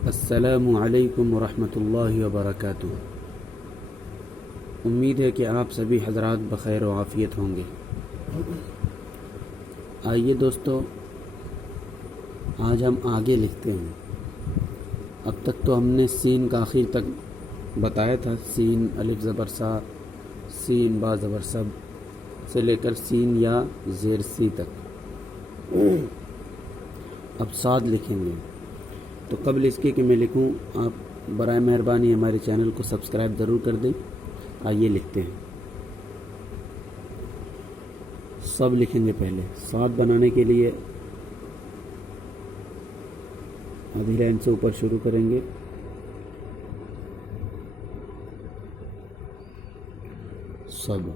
अस्सलामु अलैकुम वरहमतुल्लाहि वबरकातुहू। उम्मीद है कि आप सभी हज़रात बख़ैर व आफ़ियत होंगे। आइए दोस्तों, आज हम आगे लिखते हैं। अब तक तो हमने सीन का आखिर तक बताया था, सीन अलिफ ज़बर सा, सीन बा ज़बर सब से लेकर सीन या ज़ेर सी तक। अब साद लिखेंगे, तो कबल इसके कि मैं लिखूं, आप बराए मेहरबानी हमारे चैनल को सब्सक्राइब ज़रूर कर दें। आइए लिखते हैं। सब लिखेंगे। पहले साद बनाने के लिए आधी लाइन से ऊपर शुरू करेंगे। सब